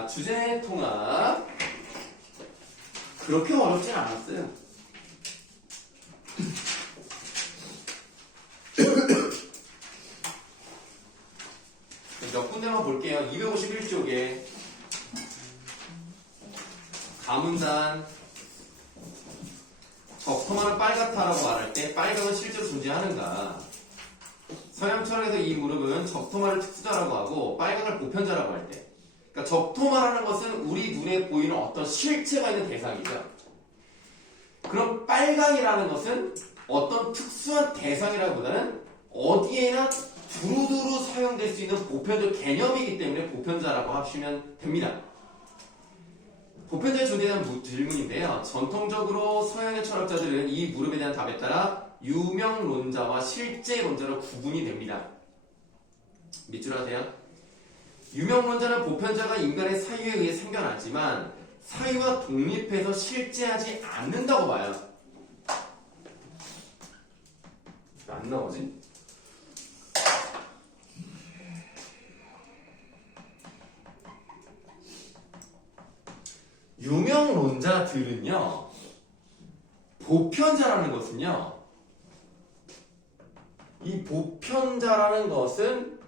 자, 주제 통합. 그렇게 어렵진 않았어요. 몇 군데만 볼게요. 251쪽에 가문단 적토마는 빨갛다라고 말할 때 빨강은 실제로 존재하는가? 서양 철학에서 이 무릎은 적토마를 특수자라고 하고 빨강을 보편자라고 할 때, 그러니까 적토마라는 것은 우리 눈에 보이는 어떤 실체가 있는 대상이죠. 그럼 빨강이라는 것은 어떤 특수한 대상이라기보다는 어디에나 두루두루 사용될 수 있는 보편적 개념이기 때문에 보편자라고 하시면 됩니다. 보편자의 존재에 대한 질문인데요. 전통적으로 서양의 철학자들은 이 무릎에 대한 답에 따라 유명론자와 실제론자로 구분이 됩니다. 밑줄 하세요. 유명론자는 보편자가 인간의 사유에 의해 생겨났지만 사유와 독립해서 실제하지 않는다고 봐요. 왜 안 나오지? 유명론자들은요, 보편자라는 것은요, 이 보편자라는 것은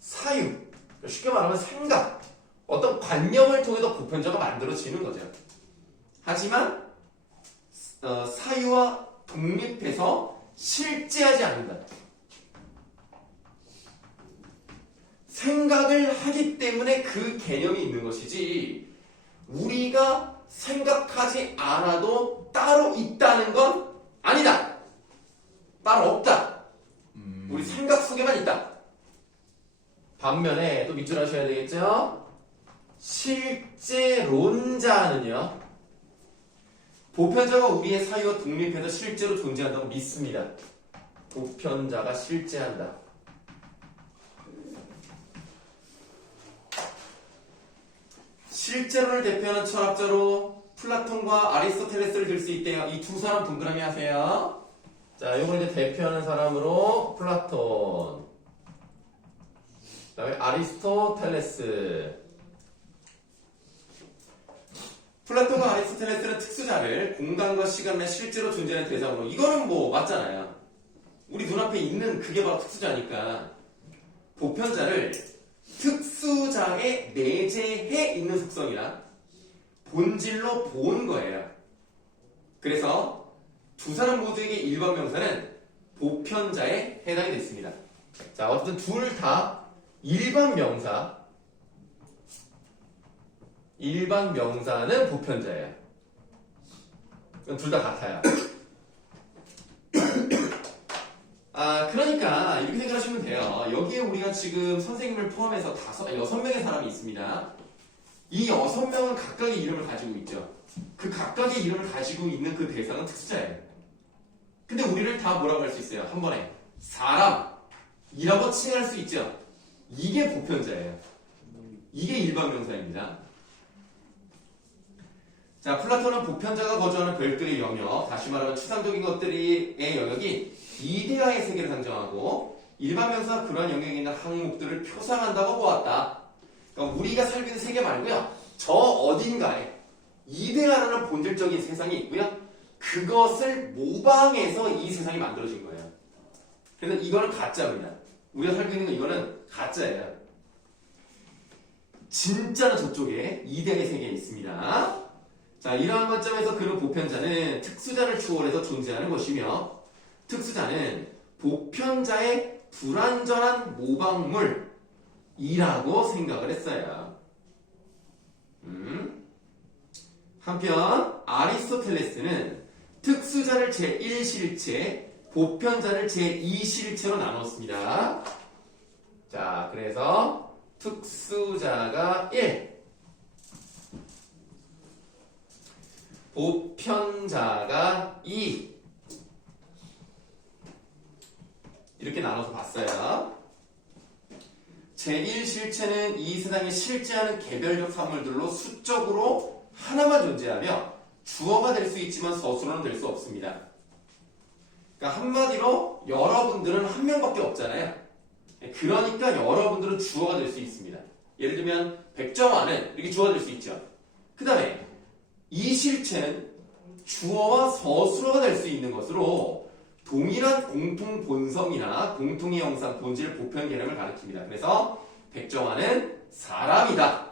사유, 쉽게 말하면 생각, 어떤 관념을 통해서 보편자가 만들어지는 거죠. 하지만 사유와 독립해서 실제하지 않는다. 생각을 하기 때문에 그 개념이 있는 것이지 우리가 생각하지 않아도 따로 있다는 건 아니다. 따로 없다. 우리 생각 속에만 있다. 반면에 또 밑줄 하셔야 되겠죠? 실제론자는요, 보편자가 우리의 사유와 독립해서 실제로 존재한다고 믿습니다. 보편자가 실제한다. 실제론을 대표하는 철학자로 플라톤과 아리스토텔레스를 들 수 있대요. 이 두 사람 동그라미 하세요. 자, 이걸 이제 대표하는 사람으로 플라톤, 그 다음에 아리스토텔레스. 플라톤과 아리스토텔레스는 특수자를 공간과 시간에 실제로 존재하는 대상으로, 이거는 뭐 맞잖아요. 우리 눈앞에 있는 그게 바로 특수자니까 보편자를 특수자에 내재해 있는 속성이라 본질로 본 거예요. 그래서 두 사람 모두에게 일반 명사는 보편자에 해당이 됐습니다. 자, 어쨌든 둘 다 일반 명사는 보편자예요. 둘 다 같아요. 그러니까 이렇게 생각하시면 돼요. 여기에 우리가 지금 선생님을 포함해서 6명의 사람이 있습니다. 이 6명은 각각의 이름을 가지고 있죠. 그 각각의 이름을 가지고 있는 그 대상은 특수자예요. 근데 우리를 다 뭐라고 할 수 있어요? 한 번에 사람이라고 칭할 수 있죠. 이게 보편자예요. 이게 일반 명사입니다. 자, 플라톤은 보편자가 거주하는 별들의 영역, 다시 말하면 추상적인 것들의 영역이 이데아의 세계를 상정하고 일반 명사가 그러한 영역에 있는 항목들을 표상한다고 보았다. 그러니까 우리가 살고 있는 세계 말고요, 저 어딘가에 이데아라는 본질적인 세상이 있고요, 그것을 모방해서 이 세상이 만들어진 거예요. 그래서 이거는 가짜입니다. 우리가 살고 있는 거 이거는 가짜예요. 진짜는 저쪽에 이데아의 세계에 있습니다. 자, 이러한 관점에서 그런 보편자는 특수자를 추월해서 존재하는 것이며, 특수자는 보편자의 불완전한 모방물이라고 생각을 했어요. 한편 아리스토텔레스는 특수자를 제1실체, 보편자를 제2실체로 나눴습니다. 자, 그래서 특수자가 1, 보편자가 2, 이렇게 나눠서 봤어요. 제1실체는 이 세상에 실제하는 개별적 사물들로 수적으로 하나만 존재하며 주어가 될 수 있지만 서술어는 될 수 없습니다. 그러니까 한마디로 여러분들은 한 명밖에 없잖아요. 그러니까 여러분들은 주어가 될 수 있습니다. 예를 들면 백정화는 이렇게 주어질 수 있죠. 그 다음에 이 실체는 주어와 서술어가 될 수 있는 것으로 동일한 공통 본성이나 공통의 형상, 본질, 보편 개념을 가리킵니다. 그래서 백정화는 사람이다.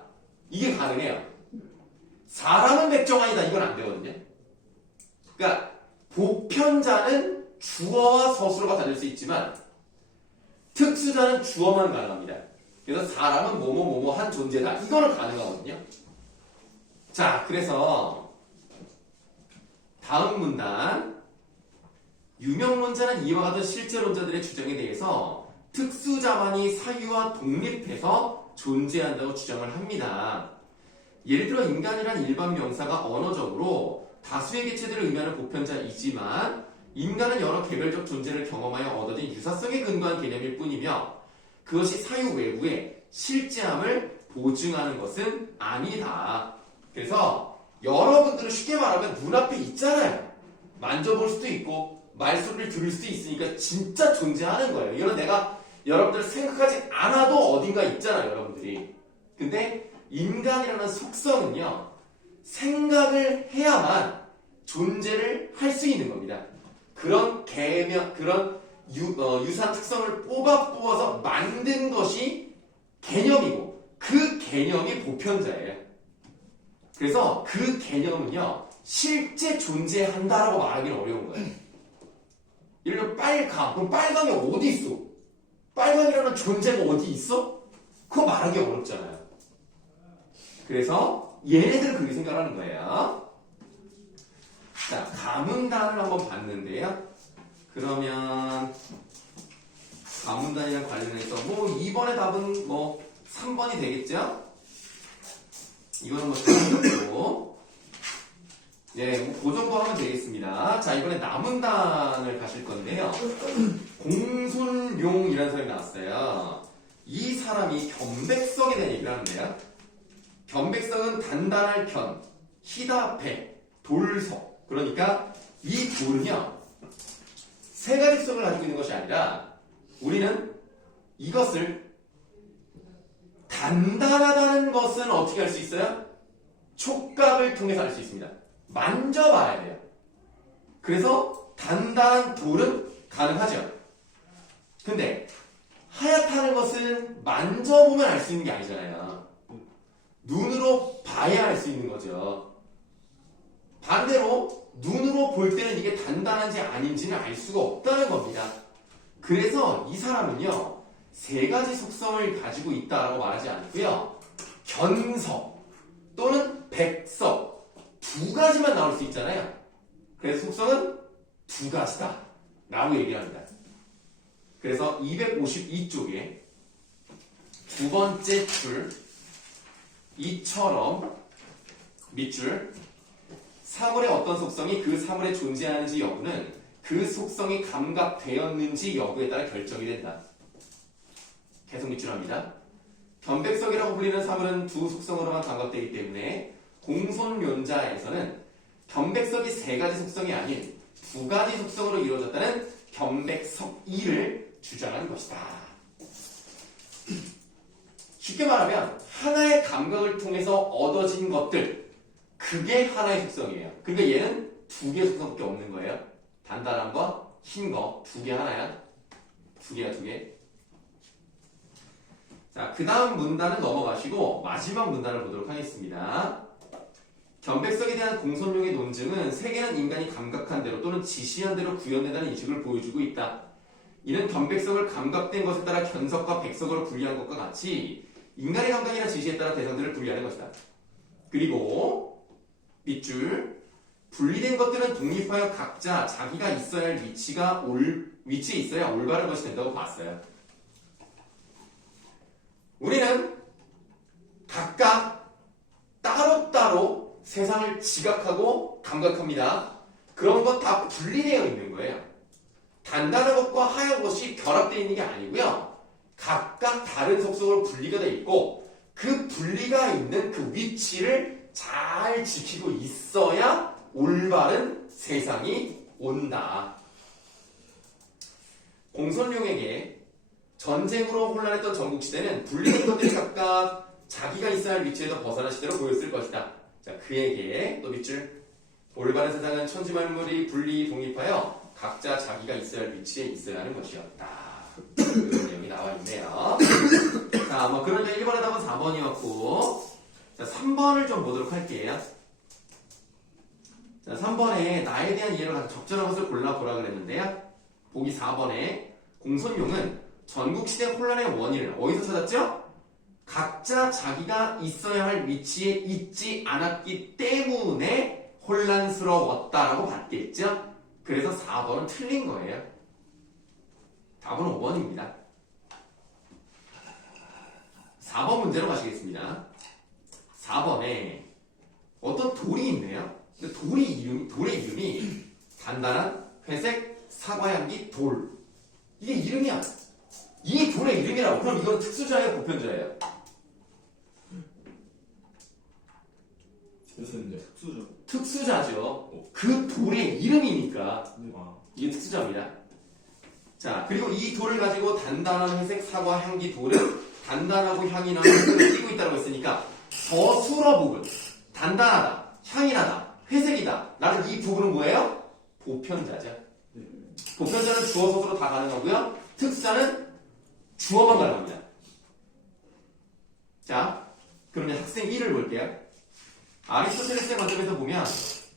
이게 가능해요. 사람은 백정화이다. 이건 안 되거든요. 그러니까 보편자는 주어와 서술어가 다를 수 있지만 특수자는 주어만 가능합니다. 그래서 사람은 뭐뭐 한 존재다. 이거는 가능하거든요. 자, 그래서 다음 문단. 유명론자는 이와 같은 실제론자들의 주장에 대해서 특수자만이 사유와 독립해서 존재한다고 주장을 합니다. 예를 들어 인간이란 일반 명사가 언어적으로 다수의 개체들을 의미하는 보편자이지만 인간은 여러 개별적 존재를 경험하여 얻어진 유사성에 근거한 개념일 뿐이며 그것이 사유 외부의 실제함을 보증하는 것은 아니다. 그래서 여러분들은 쉽게 말하면 눈앞에 있잖아요. 만져볼 수도 있고 말소리를 들을 수도 있으니까 진짜 존재하는 거예요. 이건 내가 여러분들 생각하지 않아도 어딘가 있잖아요. 여러분들이. 근데 인간이라는 속성은요. 생각을 해야만 존재를 할 수 있는 겁니다. 그런 개념, 그런 유사 특성을 뽑아서 만든 것이 개념이고 그 개념이 보편자예요. 그래서 그 개념은요. 실제 존재한다라고 말하기는 어려운 거예요. 예를 들어 빨강. 그럼 빨강이 어디 있어? 빨강이라는 존재가 어디 있어? 그거 말하기 어렵잖아요. 그래서 얘네들은 그렇게 생각하는 거예요. 자, 가문단을 한번 봤는데요. 그러면 가문단이랑 관련해서 뭐 2번의 답은 뭐 3번이 되겠죠? 이거는 뭐 정답이고 예, 뭐 그 정도 하면 되겠습니다. 자, 이번에 남은단을 가실 건데요. 공순용이라는 사람이 나왔어요. 이 사람이 견백성에 대한 얘기를 하는데요. 견백성은 단단할 편, 희다패, 돌석. 그러니까 이 돌은요. 세 가지 성을 가지고 있는 것이 아니라 우리는 이것을 단단하다는 것은 어떻게 할 수 있어요? 촉각을 통해서 알 수 있습니다. 만져봐야 돼요. 그래서 단단한 돌은 가능하죠. 근데 하얗다는 것은 만져보면 알 수 있는 게 아니잖아요. 눈으로 봐야 알 수 있는 거죠. 반대로 눈으로 볼 때는 이게 단단한지 아닌지는 알 수가 없다는 겁니다. 그래서 이 사람은요. 세 가지 속성을 가지고 있다라고 말하지 않고요. 견석 또는 백석 두 가지만 나올 수 있잖아요. 그래서 속성은 두 가지다 라고 얘기합니다. 그래서 252쪽에 두 번째 줄 이처럼 밑줄 사물의 어떤 속성이 그 사물에 존재하는지 여부는 그 속성이 감각되었는지 여부에 따라 결정이 된다. 계속 밑줄합니다. 견백석이라고 불리는 사물은 두 속성으로만 감각되기 때문에 공손론자에서는 견백석이 세 가지 속성이 아닌 두 가지 속성으로 이루어졌다는 견백석이를 주장하는 것이다. 쉽게 말하면 하나의 감각을 통해서 얻어진 것들 그게 하나의 속성이에요. 근데 얘는 두 개의 속성밖에 없는 거예요. 단단한 거, 흰 거, 두 개 하나야. 두 개야, 두 개. 자, 그 다음 문단은 넘어가시고 마지막 문단을 보도록 하겠습니다. 견백석에 대한 공손용의 논증은 세계는 인간이 감각한 대로 또는 지시한 대로 구현된다는 인식을 보여주고 있다. 이는 견백석을 감각된 것에 따라 견석과 백석으로 분리한 것과 같이 인간의 감각이나 지시에 따라 대상들을 분리하는 것이다. 그리고 밑줄 분리된 것들은 독립하여 각자 자기가 있어야 할 위치에 있어야 올바른 것이 된다고 봤어요. 우리는 각각 따로따로 세상을 지각하고 감각합니다. 그런 것 다 분리되어 있는 거예요. 단단한 것과 하얀 것이 결합되어 있는 게 아니고요. 각각 다른 속성으로 분리가 되어 있고 그 분리가 있는 그 위치를 잘 지키고 있어야 올바른 세상이 온다. 공손룡에게 전쟁으로 혼란했던 전국시대는 분리된 것들이 각각 자기가 있어야 할 위치에서 벗어난 시대로 보였을 것이다. 자, 그에게 또 밑줄 올바른 세상은 천지만물이 분리 독립하여 각자 자기가 있어야 할 위치에 있어야 하는 것이었다. 이런 내용이 나와 있네요. 자, 뭐 그러면 1번의 답은 4번이었고, 자, 3번을 좀 보도록 할게요. 자, 3번에 나에 대한 이해로 가장 적절한 것을 골라보라 그랬는데요. 보기 4번에 공손용은 전국시대 혼란의 원인을 어디서 찾았죠? 각자 자기가 있어야 할 위치에 있지 않았기 때문에 혼란스러웠다라고 봤겠죠? 그래서 4번은 틀린 거예요. 답은 5번입니다. 4번 문제로 가시겠습니다. 4번에 어떤 돌이 있네요. 근데 돌의 이름이 단단한 회색 사과향기 돌. 이게 이름이야. 이 돌의 이름이라고. 그럼 이건 특수자예요, 보편자예요? 특수자죠. 그 돌의 이름이니까 이게 특수자입니다. 자, 그리고 이 돌을 가지고 단단한 회색 사과 향기 돌은 단단하고 향이 나는 흙을 띠고 있다고 했으니까 저수러 부분, 단단하다, 향이 나다, 회색이다 라는 이 부분은 뭐예요? 보편자죠. 보편자는 주어 서술로 다 가능하고요. 특수자는 주어만 가능합니다. 자, 그러면 학생 1을 볼게요. 아리스토텔레스의 관점에서 보면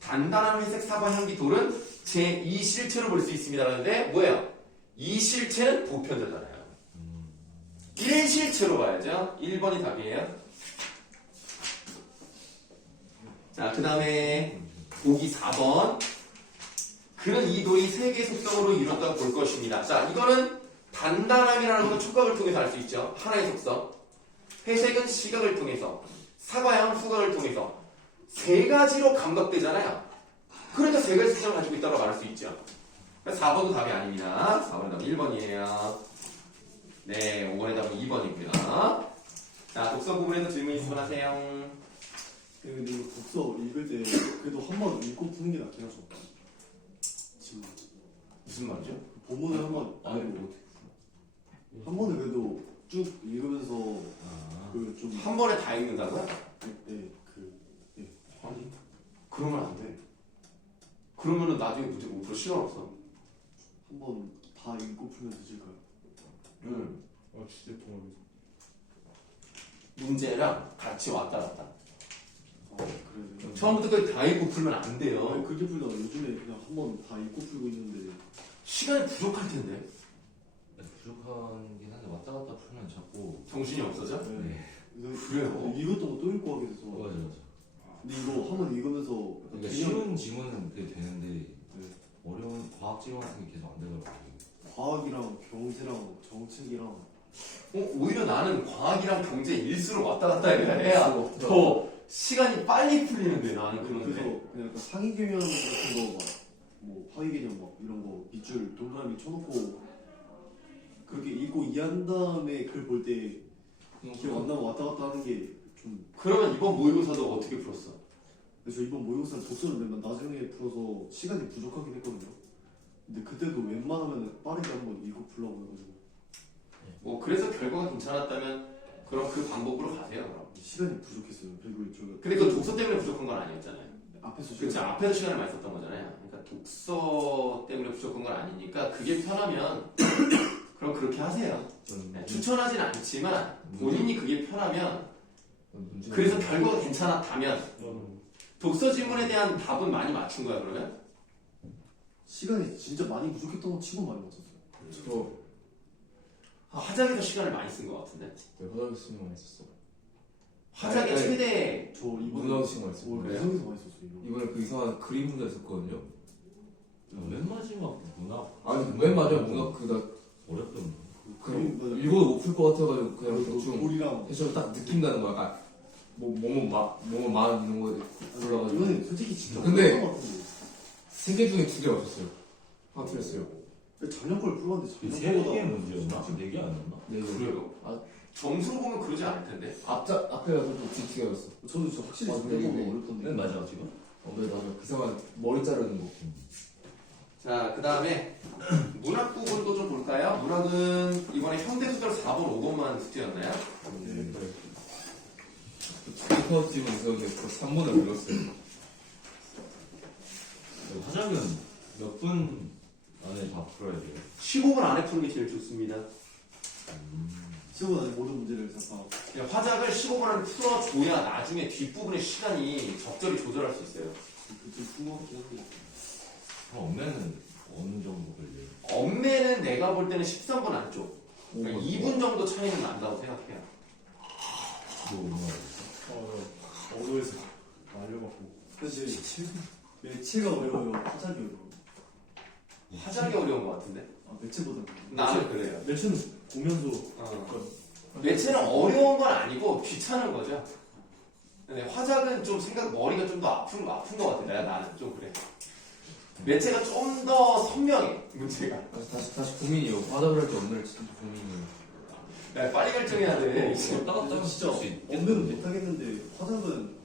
단단한 회색 사과 향기 돌은 제2실체로 볼 수 있습니다 라는데 뭐예요? 이 실체는 보편자잖아요. 1실체로 봐야죠. 1번이 답이에요. 자, 그 다음에 보기 4번. 그는 이 돌이 세 개의 속성으로 이루었다고 볼 것입니다. 자, 이거는 단단함이라는 건 촉각을 통해서 알 수 있죠. 하나의 속성. 회색은 시각을 통해서, 사과향은 후각을 통해서 세 가지로 감각되잖아요. 그러니까 세 가지 속성을 가지고 있다고 말할 수 있죠. 4번도 답이 아닙니다. 4번의 답은 1번이에요. 네, 5번의 답은 2번이고요. 자, 독서 부분에서 질문 있으면 하세요. 근데 이거 독서 읽을 때 그래도 한 번 읽고 푸는 게 낫긴 하죠. 지금 무슨 말이죠? 본문을 한번 한 번에 그래도 쭉 읽으면서 그 좀 한 번에 다 읽는다고요? 아니 그러면 안 돼. 그러면은 나중에 문제 못 풀어. 시간 없어. 한 번 다 읽고 풀면 되실까요? 응. 진짜 통합이. 문제랑 같이 왔다 갔다. 그래. 처음부터 끝까지 다 읽고 풀면 안 돼요. 아니 그렇게 풀다가 요즘에 그냥 한 번 다 읽고 풀고 있는데 시간이 부족할 텐데. 부족한 게 한데 왔다 갔다 풀면 자꾸 정신이 없어져? 네. 그래요? 읽었던 거 또 읽고 하게 돼서. 맞아. 근데 이거 한 번 읽으면서 그러니까 개념- 쉬운 지문은 그게 되는데 네. 어려운 과학 지문 같은 게 계속 안 되더라고요. 과학이랑 경제랑 정책이랑 오히려 나는 과학이랑 경제 일수로 왔다 갔다 해야 더 시간이 빨리 풀리는데 나는 그래서 그런데. 그냥 약간 상위 개념 같은 거 막 뭐 하위 개념 막 이런 거 밑줄 동그라미 쳐놓고 그렇게 읽고 이해한 다음에 글 볼 때 기억 안 나고 왔다 갔다 하는 게 좀. 그러면 이번 모의고사도 어떻게 풀었어? 그래서 이번 모의고사는 독서를 맨날 나중에 풀어서 시간이 부족하긴 했거든요. 근데 그때도 웬만하면 빠르게 한번 읽고 풀려고 해가지고 뭐 그래서 결과가 괜찮았다면 그럼 그 방법으로 가세요. 그럼. 시간이 부족했어요. 그리고 저가 근데 그 독서 때문에 부족한 건 아니었잖아요. 앞에서 그렇죠. 앞에서 시간을 많이 썼던 거잖아요. 그러니까 독서 때문에 부족한 건 아니니까 그게 편하면 그럼 그렇게 하세요. 네, 추천하진 않지만 본인이 그게 편하면 그래서 결과가 괜찮았다면 독서 질문에 대한 답은 많이 맞춘 거야 그러면? 시간이 진짜 많이 부족했던 거 치고 많이 맞췄어요. 화작에서 시간을 많이 쓴 것 같은데. 화장실 신경 많이 썼어. 화작의 아니, 최대 저 이번에 문학 신경 많이 썼어. 무성에서 많이 썼어요. 이거. 이번에 그 이상한 그림 문제 썼거든요. 맨 마지막 문학 아니 맨 마지막 문학 그나 어렵던데. 그림 그냥 읽어도 못 풀 것 같아가지고 그냥 그 대충 돌이랑 해서 딱 느낌 나는 거야. 약간 몸은 막 이런 거 올라가지고. 이거는 솔직히 진짜 근데- 어려운 것 같은데. 3개 중에 2개 맞췄어요. 하나 틀렸어요. 작년 걸 풀었는데 세 작년 개 거보다 문제였나? 4개 아니었나? 네, 그래요? 점수로 보면 그러지 않을 텐데. 앞에가 좀 뒤가 였어. 저도 진짜 확실히 맞아, 작년 거보다 이게- 어렵던데. 맨 마지막 지금? 네, 맞아. 그 사람 머리 자르는 거. 자, 그 다음에 문학 부분도 좀 볼까요? 문학은 이번에 현대소설 4번, 5번만 숙제였나요? 네. 알파고집은 있었는데 그 3분을 눌렀어요. 화작은 몇 분 안에 다 풀어야 돼요? 15분 안에 푸는 게 제일 좋습니다. 시험 안에 모든 문제를 잠깐 그러니까 화작을 15분 안에 풀어줘야 나중에 뒷부분의 시간이 적절히 조절할 수 있어요. 좀 궁금하긴 한데 그럼 엄매는 어느 정도 걸려요? 엄매는 내가 볼 때는 13분 안쪽. 그러니까 2분 정도 차이는 난다고 생각해요. 뭐 얼마나 어도에서 알려갖고 사실 매체가 어려워요. 화작이 어려워요. 화작이 어려운 것 같은데? 매체보다 나는 그래요. 매체는 보면서 매체는 어려운 건 아니고 귀찮은 거죠. 근데 화작은 좀 머리가 좀 더 아픈 것 같아. 나는 좀 그래. 매체가 좀 더 선명해, 문제가. 다시 고민이요. 화답을 할 때 없는 진짜 고민이에요. 야, 빨리 결정해야 돼. 왔다 갔다 하면 진짜 쓸수 있겠는데? 없는 못하겠는데 화작은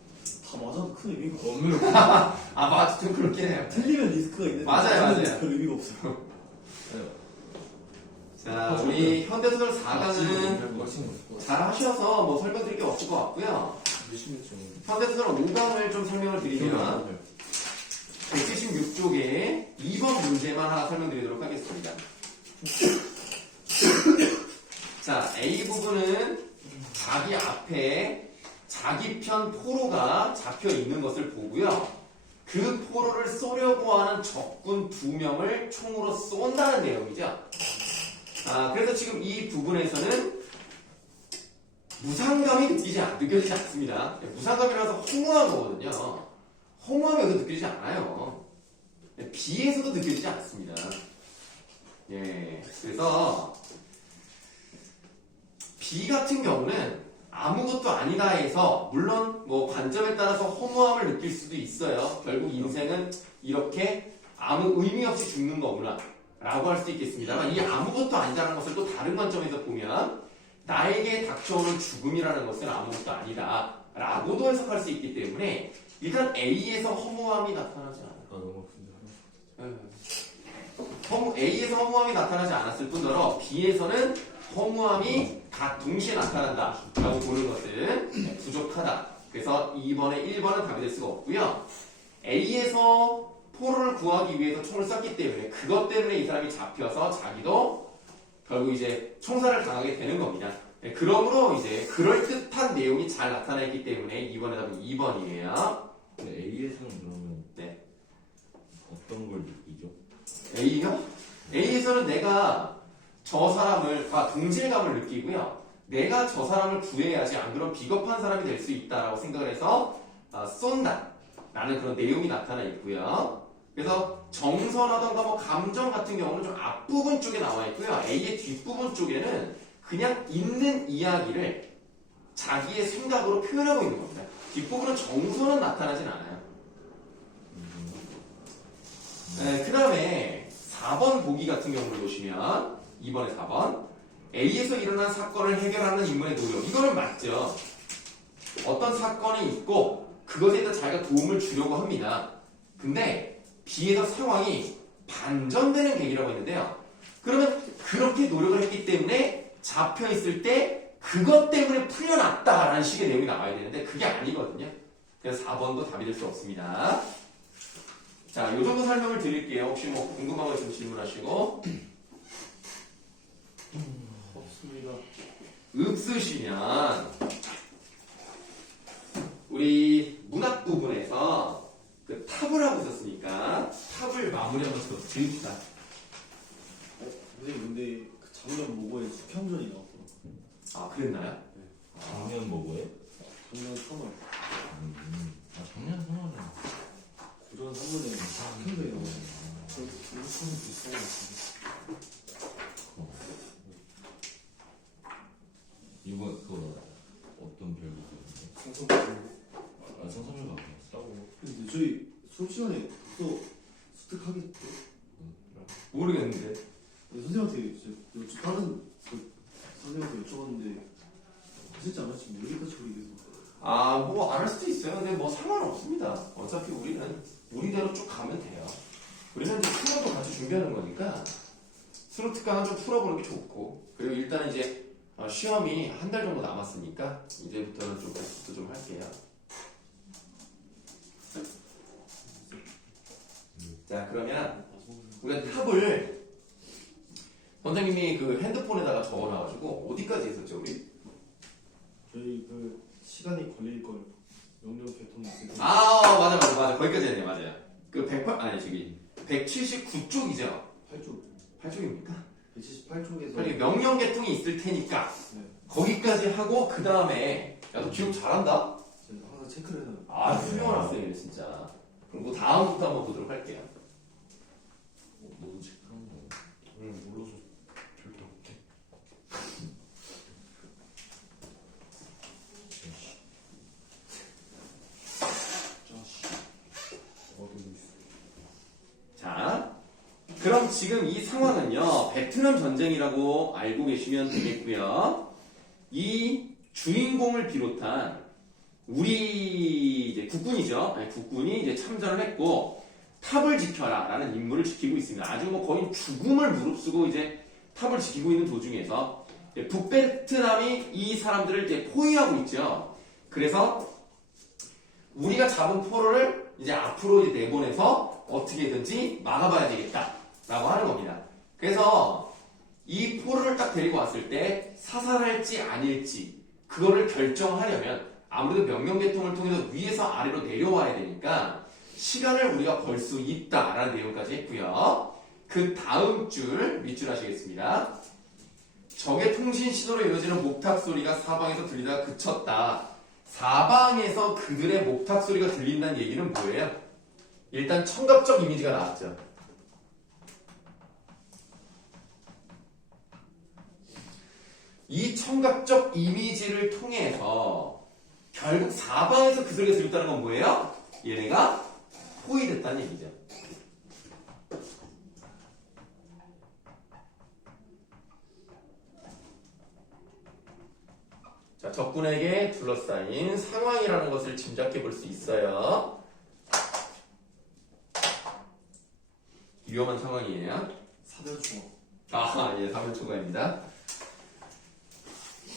다 맞아도 큰 의미가 없어. 엄밀히 아, 맞아. 좀 그렇긴 해요. 틀리면 리스크가 있는데 맞아요, 맞으면 맞아요. 별 의미가 없어요. 자, 우리 현대소설 4강은 훨씬 잘 하셔서 뭐 설명드릴 게 없을 것 같고요. 열심히 했죠. 현대소설 5강을 좀 설명을 드리면 176쪽에 2번 문제만 하나 설명드리도록 하겠습니다. 자, A 부분은 자기 앞에 자기 편 포로가 잡혀 있는 것을 보고요. 그 포로를 쏘려고 하는 적군 2명을 총으로 쏜다는 내용이죠. 그래서 지금 이 부분에서는 무상감이 느껴지지 않습니다. 무상감이라서 허무한 거거든요. 허무함이 여기서 느껴지지 않아요. 비에서도 느껴지지 않습니다. 예, 그래서 B 같은 경우는 아무것도 아니다 해서 물론 뭐 관점에 따라서 허무함을 느낄 수도 있어요. 결국 인생은 이렇게 아무 의미 없이 죽는 거구나 라고 할 수 있겠습니다만 이 아무것도 아니다라는 것을 또 다른 관점에서 보면 나에게 닥쳐오는 죽음이라는 것은 아무것도 아니다 라고도 해석할 수 있기 때문에 일단 A에서 허무함이 나타나지 않아요. A에서 허무함이 나타나지 않았을 뿐더러 B에서는 허무함이 다 동시에 나타난다 라고 보는 것은 부족하다. 그래서 2번에 1번은 답이 될 수가 없고요. A에서 포로를 구하기 위해서 총을 쐈기 때문에 그것 때문에 이 사람이 잡혀서 자기도 결국 이제 총살을 당하게 되는 겁니다. 그러므로 이제 그럴듯한 내용이 잘 나타나 있기 때문에 2번의 답은 2번이에요. 근데 A에서는 그러면 네. 어떤 걸 느끼죠? A요? A에서는 내가 저 사람을 동질감을 느끼고요. 내가 저 사람을 구해야지 안 그럼 비겁한 사람이 될 수 있다라고 생각을 해서 쏜다 라는 그런 내용이 나타나 있고요. 그래서 정서라던가 뭐 감정 같은 경우는 좀 앞부분 쪽에 나와 있고요. A의 뒷부분 쪽에는 그냥 있는 이야기를 자기의 생각으로 표현하고 있는 겁니다. 뒷부분은 정서는 나타나진 않아요. 그 다음에 4번 보기 같은 경우를 보시면 2번에 4번 A에서 일어난 사건을 해결하는 인물의 노력 이거는 맞죠. 어떤 사건이 있고 그것에 대해서 자기가 도움을 주려고 합니다. 근데 B에서 상황이 반전되는 계기라고 했는데요. 그러면 그렇게 노력을 했기 때문에 잡혀있을 때 그것 때문에 풀려났다라는 식의 내용이 나와야 되는데 그게 아니거든요. 그래서 4번도 답이 될 수 없습니다. 자, 요 정도 설명을 드릴게요. 혹시 뭐 궁금한 거 있으면 질문하시고. 없습니다. 없으시면 우리 문학 부분에서 그 탑을 하고 있었으니까 탑을 마무리하면서 드립시다. 선생님 근데 그 작년 모고에 수평전이 나왔더라고요. 아, 그랬나요? 작년 뭐고요? 작년 3월 작년 3월에 고전 3월에 수평전이 나왔어요. 그런 비슷한 것 같은데. 이번 그거 어떤 별곡이었는데? 성성고. 성선이가 싸고 근데 저희 수업 시간에 독서 습득하겠죠? 모르겠는데. 선생님한테 다른 그 선생님한테 여쭤봤는데 하실지 안 하실지 모르겠다 처리 돼서. 아, 뭐 안 할 수도 있어요. 근데 뭐 상관없습니다. 어차피 우리는 우리대로 쭉 가면 돼요. 우리는 이제 수능도 같이 준비하는 거니까 수능 특강은 좀 풀어보는 게 좋고 그리고 일단 이제 시험이 한 달 정도 남았으니까 이제부터는 좀 복습도 좀 할게요. 자, 그러면 우리가 탑을 선생님이 그 핸드폰에다가 적어놔가지고 어디까지 했었죠 우리? 저희 그 시간이 걸릴 걸 명령 개통 있을 때 아 맞아 거기까지 했네 맞아요. 그 108 아니 저기 179쪽이죠. 8쪽 8쪽입니까? 178쪽에서 명령 개통이 있을 테니까 네. 거기까지 하고 그 다음에 야 너 기록 잘한다. 제가 항상 체크를 해요. 아 훌륭한 학생이네 진짜. 그럼 뭐 다음부터 한번 보도록 할게요. 너도 체크한 거. 몰라서 절대 없대. 자, 그럼 지금 이 상황은요, 베트남 전쟁이라고 알고 계시면 되겠고요. 이 주인공을 비롯한 우리 이제 국군이죠. 아니, 국군이 이제 참전을 했고 탑을 지켜라라는 임무를 지키고 있습니다. 아주 뭐 거의 죽음을 무릅쓰고 이제 탑을 지키고 있는 도중에서 북베트남이 이 사람들을 이제 포위하고 있죠. 그래서 우리가 잡은 포로를 이제 앞으로 이제 내보내서 어떻게든지 막아봐야 되겠다라고 하는 겁니다. 그래서 이 포로를 딱 데리고 왔을 때 사살할지 아닐지 그거를 결정하려면 아무래도 명령 개통을 통해서 위에서 아래로 내려와야 되니까 시간을 우리가 벌 수 있다라는 내용까지 했고요. 그 다음 줄 밑줄 하시겠습니다. 적의 통신 시도로 이어지는 목탁 소리가 사방에서 들리다가 그쳤다. 사방에서 그들의 목탁 소리가 들린다는 얘기는 뭐예요? 일단 청각적 이미지가 나왔죠. 이 청각적 이미지를 통해서 결국 사방에서 그 소리가 들렸다는 건 뭐예요? 얘네가 포위됐다는 얘기죠. 자, 적군에게 둘러싸인 상황이라는 것을 짐작해 볼 수 있어요. 위험한 상황이에요. 사면초가 아, 예, 사면 초과입니다.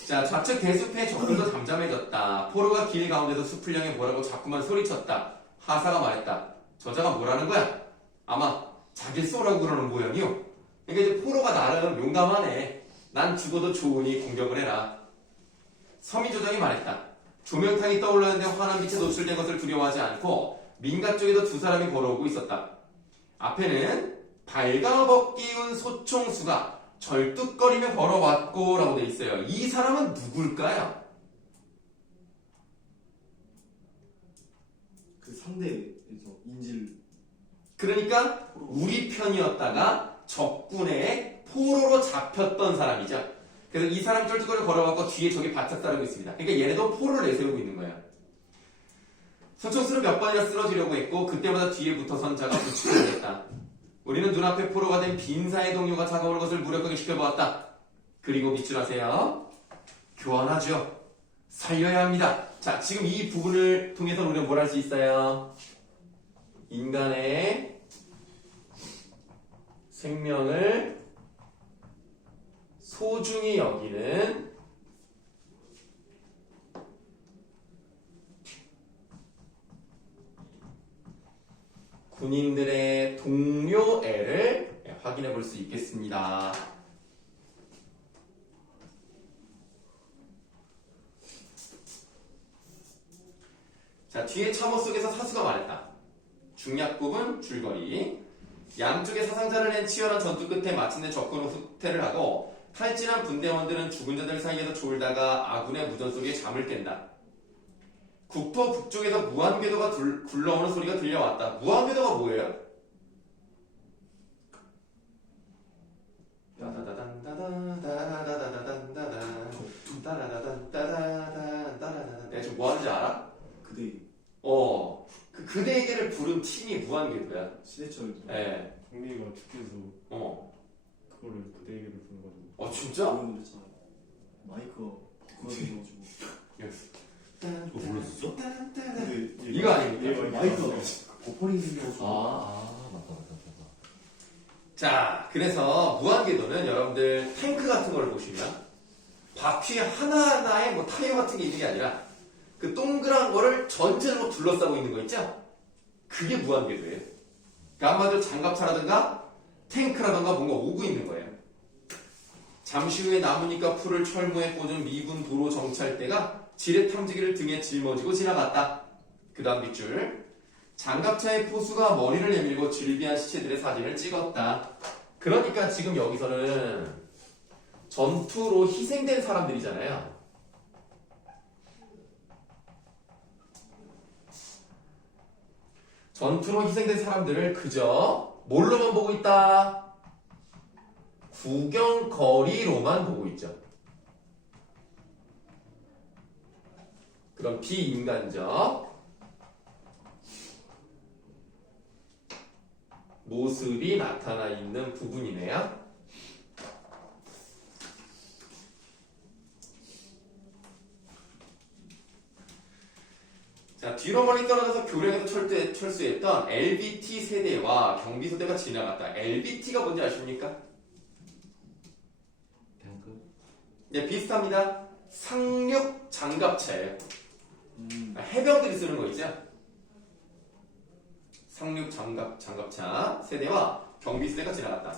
자, 좌측 대숲에 적군도 잠잠해졌다. 포로가 길 가운데서 숲을 향해 뭐라고 자꾸만 소리쳤다. 하사가 말했다. 저자가 뭐라는 거야? 아마 자길 쏘라고 그러는 모양이요. 그러니까 이제 포로가 나름 용감하네. 난 죽어도 좋으니 공격을 해라. 서민조정이 말했다. 조명탄이 떠올랐는데 환한 빛에 노출된 것을 두려워하지 않고 민가 쪽에도 두 사람이 걸어오고 있었다. 앞에는 발가벗기운 소총수가 절뚝거리며 걸어왔고 라고 돼 있어요. 이 사람은 누굴까요? 그 상대에서 인질 그러니까 우리 편이었다가 적군의 포로로 잡혔던 사람이죠. 그래서 이 사람이 쩔뚝거리 걸어왔고 뒤에 적이 바짝 따르고 있습니다. 그러니까 얘네도 포로를 내세우고 있는 거예요. 소총수는 몇 번이나 쓰러지려고 했고 그때마다 뒤에 붙어선 자가 부축을 했다. 우리는 눈앞에 포로가 된 빈사의 동료가 다가오는 것을 무력하게 시켜보았다. 그리고 밑줄하세요. 교환하죠. 살려야 합니다. 자, 지금 이 부분을 통해서 우리는 뭘 할 수 있어요? 인간의 생명을 소중히 여기는 군인들의 동료애를 확인해 볼 수 있겠습니다. 자, 뒤에 참호 속에서 사수가 말했다. 중약부분 줄거리. 양쪽의 사상자를 낸 치열한 전투 끝에 마침내 적군은 후퇴를 하고 탈진한 분대원들은 죽은 자들 사이에서 졸다가 아군의 무전 속에 잠을 깬다. 국토 북쪽에서 무한궤도가 굴러오는 소리가 들려왔다. 무한궤도가 뭐예요? 내가 지금 뭐 하는지 알아? 그대 그 그대에게를 부른 팀이 무한궤도야. 시대철 예. 경미가 특께서 그거를 그대에게를 불러가지고 진짜? 그런 노래 있잖아요. 마이크가 바꿔가지고 그거 몰랐었어? 이거 아닙니까? 얘가 마이크가 버퍼링 생겨가지고 맞다. 자, 그래서 무한궤도는 여러분들 탱크 같은 걸 보시면 바퀴 하나하나에 뭐 타이어 같은 게 있는 게 아니라 그 동그란 거를 전체적으로 둘러싸고 있는 거 있죠? 그게 무한궤도예요. 그러니까 한마디로 장갑차라든가 탱크라든가 뭔가 오고 있는 거예요. 잠시 후에 나무니까 풀을 철무에 꽂은 미군 도로 정찰대가 지뢰 탐지기를 등에 짊어지고 지나갔다. 그 다음 뒷줄. 장갑차의 포수가 머리를 내밀고 질비한 시체들의 사진을 찍었다. 그러니까 지금 여기서는 전투로 희생된 사람들이잖아요. 전투로 희생된 사람들을 그저 뭘로만 보고 있다? 구경거리로만 보고 있죠. 그럼 비인간적 모습이 나타나 있는 부분이네요. 자, 뒤로 멀리 떨어져서 교량에서 철수했던 LBT 세대와 경비소대가 지나갔다. LBT가 뭔지 아십니까? 탱크? 네, 비슷합니다. 상륙 장갑차예요. 해병들이 쓰는 거 있죠? 상륙 장갑차 세대와 경비세대가 지나갔다.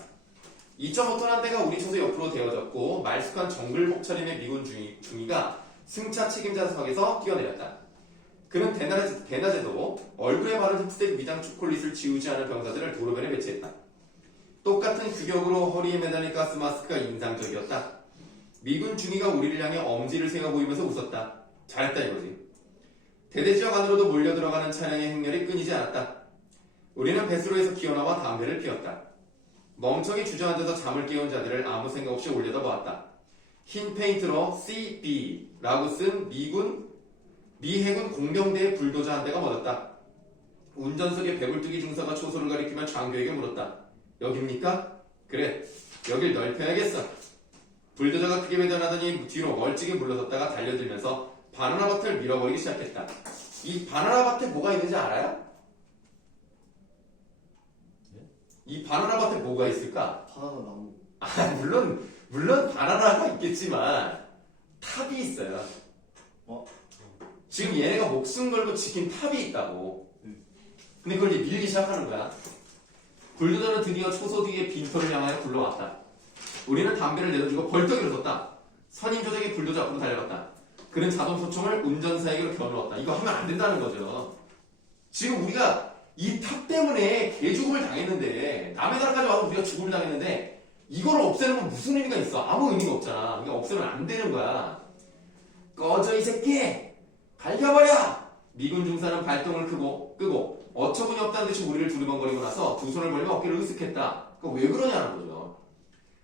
2.5톤 한 대가 우리 초소 옆으로 대어졌고 말쑥한 정글 복차림의 미군 중위가 승차 책임자석에서 뛰어내렸다. 그는 대낮에도 얼굴에 바른 흑색 위장 초콜릿을 지우지 않은 병사들을 도로변에 배치했다. 똑같은 규격으로 허리에 매달린 가스 마스크가 인상적이었다. 미군 중위가 우리를 향해 엄지를 세워 보이면서 웃었다. 잘했다 이거지. 대대 지역 안으로도 몰려 들어가는 차량의 행렬이 끊이지 않았다. 우리는 배수로에서 기어나와 담배를 피웠다. 멍청이 주저앉아서 잠을 깨운 자들을 아무 생각 없이 올려다보았다. 흰 페인트로 CB라고 쓴 미 해군 공병대의 불도저 한 대가 멎었다. 운전석에 배불뚝이 중사가 초소를 가리키며 장교에게 물었다. 여깁니까? 그래, 여길 넓혀야겠어. 불도저가 크게 회전하더니 뒤로 멀찍이 물러섰다가 달려들면서 바나나 밭을 밀어버리기 시작했다. 이 바나나 밭에 뭐가 있는지 알아요? 이 바나나 밭에 뭐가 있을까? 바나나 나무. 물론 바나나가 있겠지만 탑이 있어요. 지금 얘네가 목숨 걸고 지킨 탑이 있다고. 근데 그걸 이제 밀기 시작하는 거야. 불도저는 드디어 초소 뒤에 빈터를 향하여 굴러왔다. 우리는 담배를 내던지고 벌떡 일어섰다. 선임 조작의 불도저 앞으로 달려갔다. 그는 자동 소총을 운전사에게로 겨누었다. 이거 하면 안 된다는 거죠. 지금 우리가 이 탑 때문에 개죽음을 당했는데 남의 나라까지 와서 우리가 죽음을 당했는데 이걸 없애는 건 무슨 의미가 있어? 아무 의미가 없잖아. 그러니까 없애면 안 되는 거야. 꺼져 이 새끼! 갈겨버려! 미군 중사는 발동을 끄고 어처구니 없다는 듯이 우리를 두리번거리고 나서 두 손을 벌리며 어깨를 으쓱했다. 그러니까 왜 그러냐는 거죠.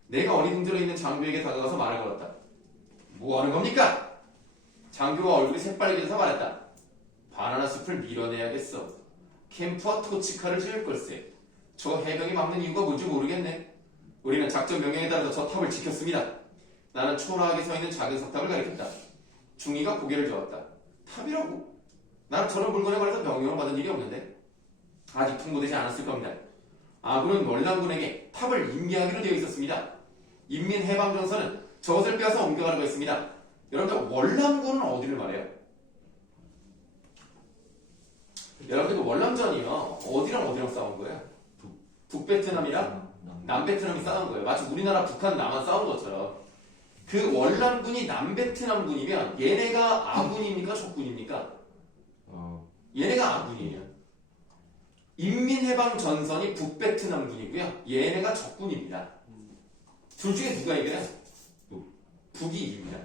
내가 어리둥절해 있는 장교에게 다가가서 말을 걸었다. 뭐 하는 겁니까? 장교가 얼굴이 새빨개져서 말했다. 바나나 숲을 밀어내야겠어. 캠프와 토치카를 지을 걸세. 저 해병이 막는 이유가 뭔지 모르겠네. 우리는 작전 명령에 따라서 저 탑을 지켰습니다. 나는 초라하게 서 있는 작은 석탑을 가리켰다. 중위가 고개를 저었다. 탑이라고? 나는 저런 물건에 관해서 명령을 받은 일이 없는데 아직 통보되지 않았을 겁니다. 아군은 월남군에게 탑을 임기하기로 되어 있었습니다. 인민해방전선은 저것을 빼앗아 옮겨가려고 했습니다. 여러분들 월남군은 어디를 말해요? 여러분들 그 월남전이요 어디랑 어디랑 싸운 거예요? 북베트남이랑 남베트남이 싸운 거예요. 마치 우리나라 북한 남한 싸운 것처럼. 그 월남군이 남베트남군이면 얘네가 아군입니까? 적군입니까? 얘네가 아군이에요. 인민해방전선이 북베트남군이고요. 얘네가 적군입니다. 둘 중에 누가 이겨요? 북이 이깁니다.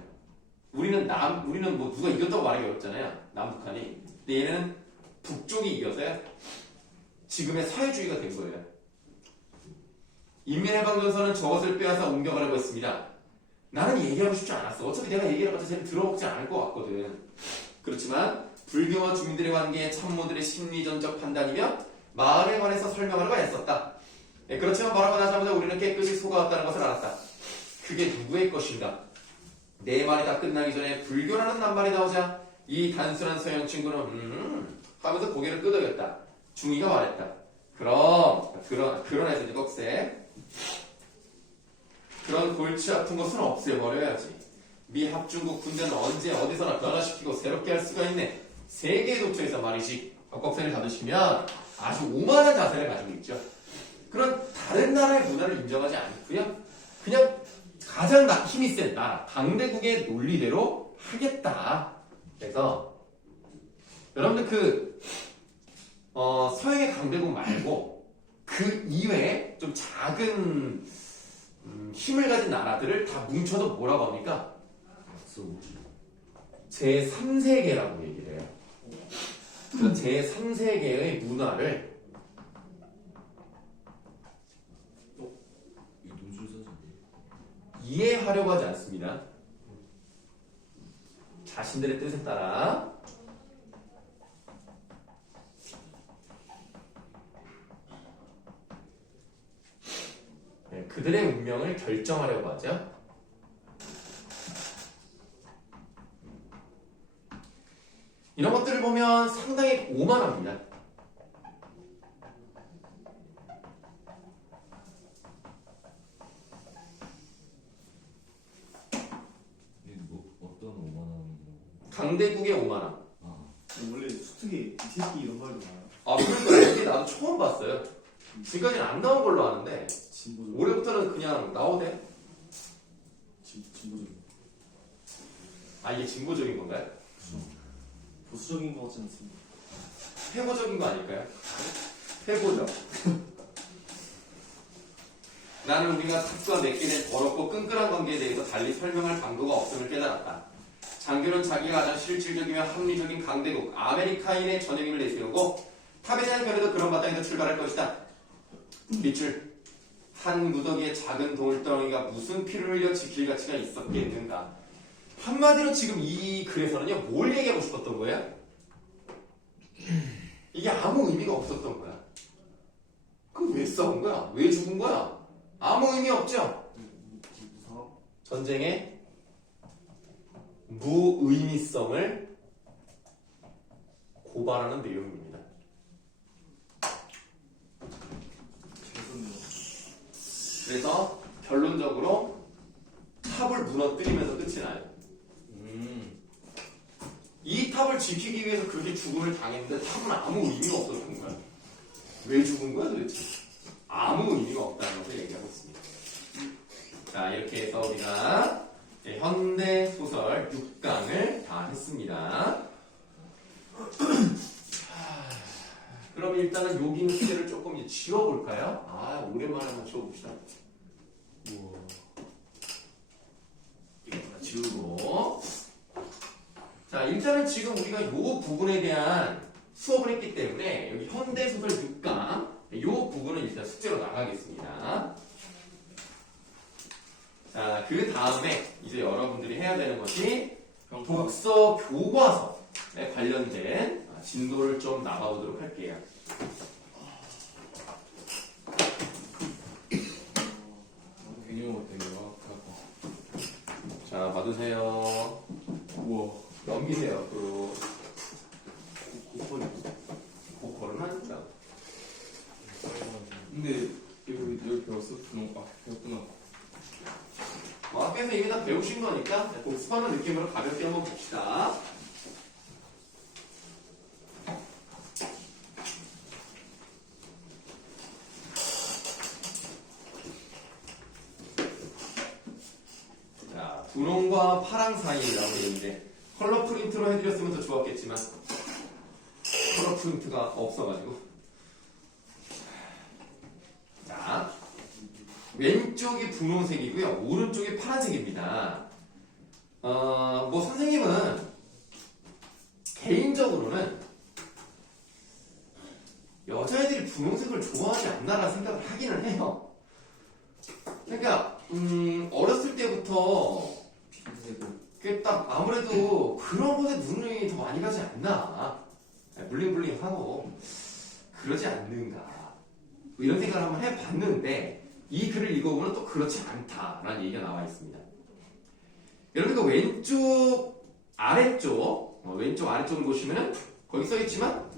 우리는 뭐 누가 이겼다고 말하기 어렵잖아요. 남북한이. 근데 얘네는 북쪽이 이겨서요. 지금의 사회주의가 된 거예요. 인민해방전선은 저것을 빼앗아 옮겨가려고 했습니다. 나는 얘기하고 싶지 않았어. 어차피 내가 얘기해봤자 쟤는 들어먹지 않을 것 같거든. 그렇지만 불교와 주민들의 관계에 참모들의 심리전적 판단이며 마음에 관해서 설명하려고 애썼다. 그렇지만 뭐라고 하자마자 우리는 깨끗이 속아왔다는 것을 알았다. 그게 누구의 것인가? 내 말이 다 끝나기 전에 불교라는 낱말이 나오자 이 단순한 서양 친구는 하면서 고개를 끄덕였다. 중이가 말했다. 그런 애들이 꺽쇠. 그런 골치 아픈 것은 없애버려야지. 미 합중국 군대는 언제 어디서나 변화시키고 새롭게 할 수가 있네. 세계의 도처에서 말이지. 꺽쇠를 닫으시면 아주 오만한 자세를 가지고 있죠. 그런 다른 나라의 문화를 인정하지 않고요. 그냥 가장 힘이 센 나라, 강대국의 논리대로 하겠다. 그래서 여러분들 서양의 강대국 말고 그 이외에 좀 작은 힘을 가진 나라들을 다 뭉쳐서 뭐라고 합니까? 제3세계라고 얘기를 해요. 그래서 제3세계의 문화를 이 논술 사진. 이해하려고 하지 않습니다. 자신들의 뜻에 따라 그들의 운명을 결정하려고 하죠. 이런 것들을 보면 상당히 오만합니다. 이게 뭐 어떤 오만함이라고? 강대국의 오만함. 아, 원래 수특에 이 새끼 이런 말도 많아요. 아, 그러니까 여기 나도 처음 봤어요. 지금까지는 안 나온 걸로 아는데 진보적. 올해부터는 그냥 나오대. 진보적. 아, 이게 진보적인 건가요? 보수적인 것 같지 않습니다. 회고적인 거 아닐까요? 회고적. 나는 우리가 탑과 맺게 된 더럽고 끈끈한 관계에 대해서 달리 설명할 방도가 없음을 깨달았다. 장교는 자기가 가장 실질적이며 합리적인 강대국 아메리카인의 전역임을 내세우고 탑에 대한 결의도 그런 바탕에서 출발할 것이다. 밑줄. 한 무더기의 작은 돌덩이가 무슨 피를 흘려 지킬 가치가 있었겠는가. 한마디로 지금 이 글에서는요, 뭘 얘기하고 싶었던 거예요? 이게 아무 의미가 없었던 거야. 그럼 왜 싸운 거야? 왜 죽은 거야? 아무 의미 없죠? 무상. 전쟁의 무의미성을 고발하는 내용입니다. 그래서 결론적으로 탑을 무너뜨리면서 끝이 나요. 이 탑을 지키기 위해서 그렇게 죽음을 당했는데 탑은 아무 의미가 없었던 거야. 왜 죽은 거야 도대체? 아무 의미가 없다는 것을 얘기하고 있습니다. 자, 이렇게 해서 우리가 현대 소설 6강을 다 했습니다. 그럼 일단은 여기 문제를 조금 이제 지워볼까요? 아, 오랜만에 한번 지워봅시다. 우와. 이거 다 지우고. 자, 일단은 지금 우리가 요 부분에 대한 수업을 했기 때문에 여기 현대소설 6강 요 부분은 일단 숙제로 나가겠습니다. 자, 그 다음에 이제 여러분들이 해야 되는 것이 독서 교과서에 관련된 진도를 좀 나가보도록 할게요. 괜히 먹었대요. 자, 받으세요. 우와. 넘기세요. 앞으로. 고퀄이. 고퀄은 하니까. 근데 이거 여기 배웠어? 배웠구나. 뭐 학교에서 이미 다 배우신 거니까 복습하는 느낌으로 가볍게 한번 봅시다. 자, 분홍과 파랑 사이라고 되어 있는데 컬러 프린트로 해드렸으면 더 좋았겠지만 컬러 프린트가 없어가지고. 자, 왼쪽이 분홍색이고요. 오른쪽이 파란색입니다. 뭐 선생님은 개인적으로는 여자애들이 분홍색을 좋아하지 않나라는 생각을 하기는 해요. 그러니까 어렸을 때부터 딱 아무래도 그런 것에 눈이 더 많이 가지 않나. 블링블링하고 그러지 않는가. 뭐 이런 생각을 한번 해봤는데 이 글을 읽어보면 또 그렇지 않다라는 얘기가 나와 있습니다. 여러분 그 왼쪽 아래쪽을 보시면은 거기 써있지만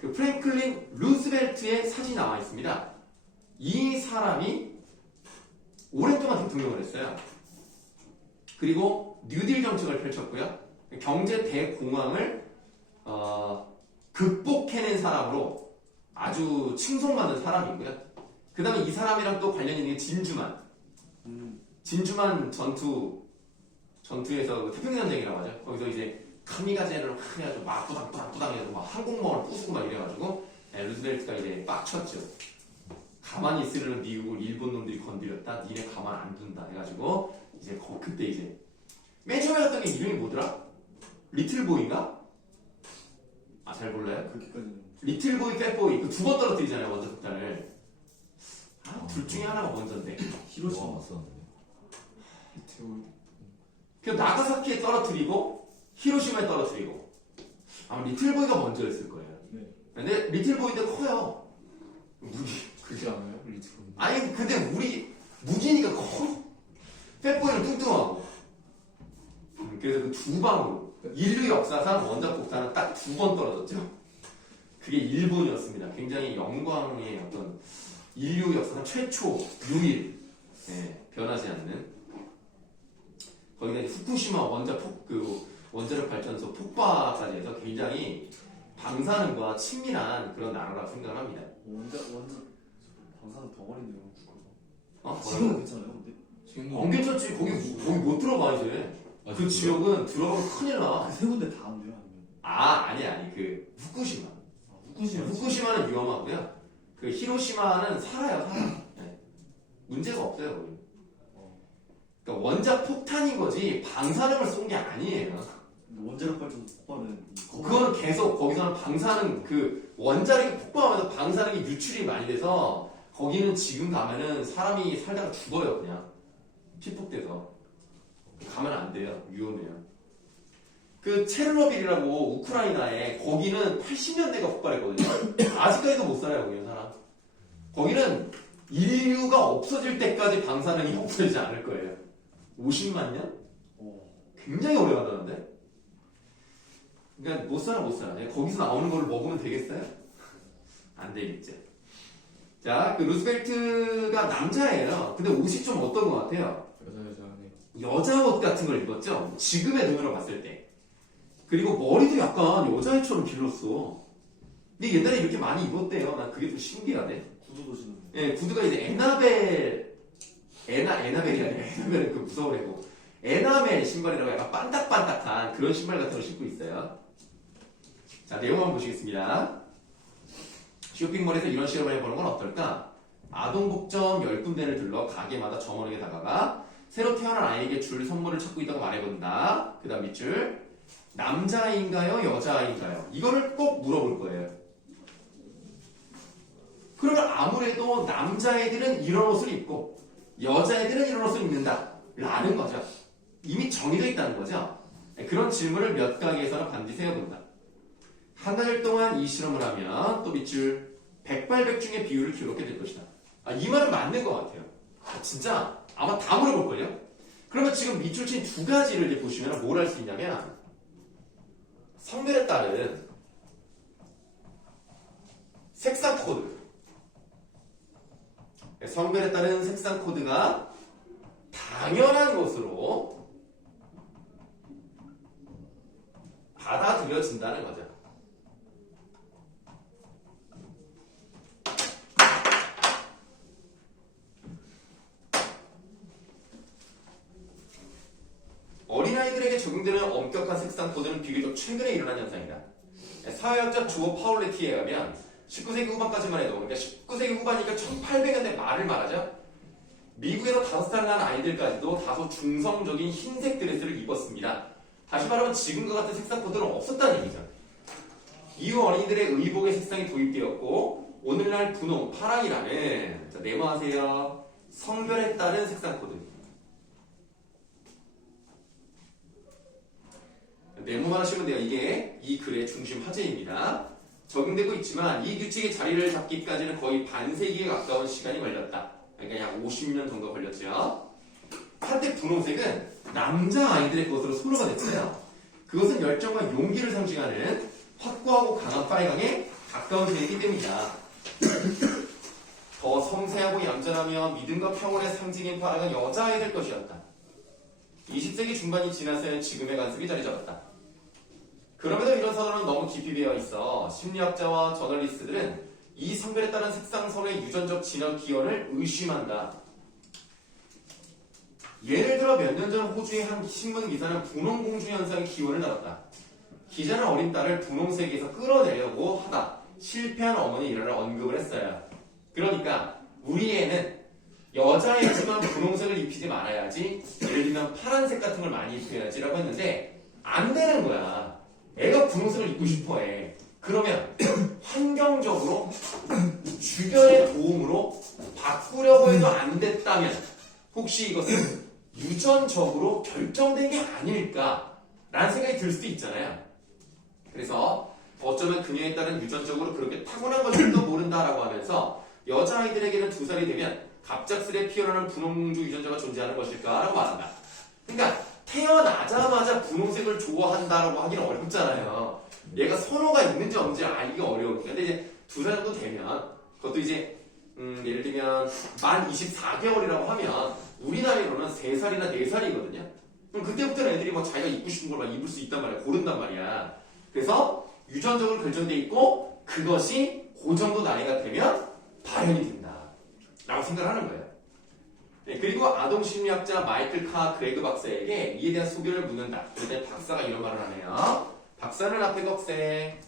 그 프랭클린 루스벨트의 사진이 나와 있습니다. 이 사람이 오랫동안 대통령을 했어요. 그리고 뉴딜 정책을 펼쳤고요. 경제 대공황을 극복해낸 사람으로 아주 칭송받는 사람이고요. 그 다음에 이 사람이랑 또 관련 있는 게 진주만. 진주만 전투에서 그 태평전쟁이라고 하죠. 거기서 이제 카미가제를 확 해가지고 막 부당 해가지고 막 항공모함을 부수고 막 이래가지고 루즈벨트가 이제 빡쳤죠. 가만히 있으려는 미국을 일본 놈들이 건드렸다. 니네 가만 안 둔다 해가지고 이제 그때 이제 맨 처음에 갔던 게 이름이 뭐더라? 리틀보이인가? 아 잘 몰라요? 그렇게까지는. 리틀보이, 팻보이 그 두 번 떨어뜨리잖아요 원자 폭탄을. 둘 중에 하나가 먼저인데. 히로시마. 왔었는데. 그 나가사키에 떨어뜨리고 히로시마에 떨어뜨리고 아마 리틀보이가 먼저였을 거예요. 네. 근데 리틀보이인데 커요. 그렇지 않아요? 리트로. 아니 근데 무기니까 커. 팻보이는 뚱뚱하고. 그래서 그 두 방으로 인류 역사상 원자폭탄은 딱 두 번 떨어졌죠. 그게 일본이었습니다. 굉장히 영광의 어떤 인류 역사상 최초 유일 변하지 않는. 거기다 이제 후쿠시마 원자력 발전소 폭파까지 해서 굉장히 방사능과 친밀한 그런 나라라고 생각합니다. 원자 방사능 덩어리인데요. 지금 괜찮아요, 근데? 안 괜찮지. 거기 못 들어가 이제. 아, 그 지역은 들어가면 큰일 나. 세 군데 다 안 돼요, 아니면? 아니 그 후쿠시마. 후쿠시마. 후쿠시마는 위험하고요. 그 히로시마는 살아요. 네. 문제가 없어요 거기. 그러니까 원자 폭탄인 거지 방사능을 쏜 게 아니에요. 원자력 발전소 폭발은 그거는 계속 거기서는 방사능 그 원자력이 폭발하면서 방사능이 유출이 많이 돼서 거기는 지금 가면은 사람이 살다가 죽어요 그냥 피폭돼서. 가면 안 돼요. 위험해요. 그 체르노빌이라고 우크라이나에 거기는 80년대가 폭발했거든요. 아직까지도 못 살아요 거기는 사람. 거기는 인류가 없어질 때까지 방사능이 없어지지 않을 거예요. 50만 년? 굉장히 오래 간다는데? 그러니까 못 살아. 거기서 나오는 걸 먹으면 되겠어요? 안 되겠죠. 자, 그 루스벨트가 남자예요. 근데 옷이 좀 어떤 것 같아요? 여자 옷 같은 걸 입었죠? 지금의 눈으로 봤을 때. 그리고 머리도 약간 여자애처럼 길렀어. 근데 옛날에 이렇게 많이 입었대요. 난 그게 좀 신기하네. 구두도 신는. 예, 구두가 이제 에나벨이 아니라 에나벨은 그 무서운 애고 에나멜 신발이라고 약간 반딱반딱한 그런 신발 같은 걸 신고 있어요. 자, 내용 한번 보시겠습니다. 쇼핑몰에서 이런 실험을 해보는 건 어떨까? 아동복점 10군데를 들러 가게마다 점원에게 다가가 새로 태어난 아이에게 줄 선물을 찾고 있다고 말해본다. 그 다음 밑줄 남자아이인가요? 여자아이인가요? 이거를 꼭 물어볼 거예요. 그러면 아무래도 남자애들은 이런 옷을 입고 여자애들은 이런 옷을 입는다 라는 거죠. 이미 정해져 있다는 거죠. 그런 질문을 몇 가게에서는 반드시 세워본다. 한 달 동안 이 실험을 하면 또 밑줄 백발백중의 비율을 기록하게 될 것이다. 이 말은 맞는 것 같아요. 진짜 아마 다 물어볼걸요? 그러면 지금 밑줄 친 두 가지를 이제 보시면 뭘 할 수 있냐면 성별에 따른 색상 코드. 성별에 따른 색상 코드가 당연한 것으로 받아들여진다는 거죠. 어린아이들에게 적용되는 엄격한 색상 코드는 비교적 최근에 일어난 현상이다. 사회학자 주어 파울레티에 의하면 19세기 후반까지만 해도, 그러니까 19세기 후반이니까 1800년대 말을 말하죠. 미국에서 5살 난 아이들까지도 다소 중성적인 흰색 드레스를 입었습니다. 다시 말하면 지금과 같은 색상 코드는 없었다는 얘기죠. 이후 어린이들의 의복의 색상이 도입되었고 오늘날 분홍, 파랑이라는, 자, 메모하세요. 성별에 따른 색상 코드. 메모만 하시면 돼요. 이게 이 글의 중심 화제입니다. 적용되고 있지만 이 규칙의 자리를 잡기까지는 거의 반세기에 가까운 시간이 걸렸다. 그러니까 약 50년 정도 걸렸죠. 한때 분홍색은 남자아이들의 것으로 선호가 됐어요. 그것은 열정과 용기를 상징하는 확고하고 강한 빨강에 가까운 색이기 때문이다. 더 섬세하고 얌전하며 믿음과 평온의 상징인 파랑은 여자아이들 것이었다. 20세기 중반이 지나서 지금의 관습이 자리 잡았다. 그럼에도 이런 선언은 너무 깊이 배어 있어 심리학자와 저널리스트들은 이 성별에 따른 색상선의 유전적 진화 기원을 의심한다. 예를 들어 몇 년 전 호주의 한 신문 기사는 분홍공주 현상의 기원을 다뤘다. 기자는 어린 딸을 분홍색에서 끌어내려고 하다 실패한 어머니 일화를 언급을 했어요. 그러니까 우리 애는 여자애지만 분홍색을 입히지 말아야지, 예를 들면 파란색 같은 걸 많이 입혀야지라고 했는데 안 되는 거야. 애가 분홍색을 입고 싶어 해. 그러면 환경적으로 주변의 도움으로 바꾸려고 해도 안 됐다면 혹시 이것은 유전적으로 결정된 게 아닐까라는 생각이 들 수도 있잖아요. 그래서 어쩌면 그녀에 따른 유전적으로 그렇게 타고난 것일지도 모른다라고 하면서 여자아이들에게는 2살이 되면 갑작스레 피어나는 분홍공주 유전자가 존재하는 것일까라고 말한다. 그러니까 태어나자마자 분홍색을 좋아한다라고 하기는 어렵잖아요. 얘가 선호가 있는지 없는지 알기가 어려우니까. 근데 이제 2살 정도 되면 그것도 이제 예를 들면 만 24개월이라고 하면 우리 나이로는 3살이나 4살이거든요. 그럼 그때부터는 애들이 뭐 자기가 입고 싶은 걸 막 입을 수 있단 말이야. 고른단 말이야. 그래서 유전적으로 결정돼 있고 그것이 그 정도 나이가 되면 발현이 된다 라고 생각을 하는 거예요. 네, 그리고 아동심리학자 마이클 카 그레그 박사에게 이에 대한 소견을 묻는다. 그때 박사가 이런 말을 하네요. 박사는 앞에 꺽쇠.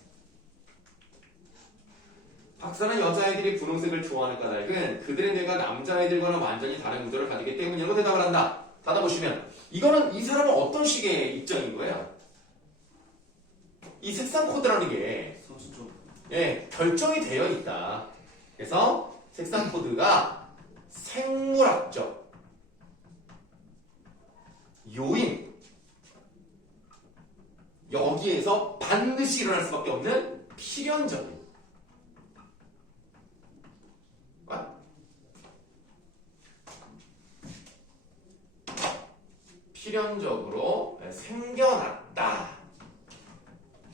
박사는 여자아이들이 분홍색을 좋아하는 까닭은 그들의 뇌가 남자아이들과는 완전히 다른 구조를 가지기 때문이라고 대답을 한다. 닫아보시면 이거는 이 사람은 어떤 식의 입장인 거예요? 이 색상 코드라는 게 선수적. 예, 결정이 되어 있다. 그래서 색상 코드가 생물학적 요인, 여기에서 반드시 일어날 수밖에 없는 필연적인 필연적으로 생겨났다.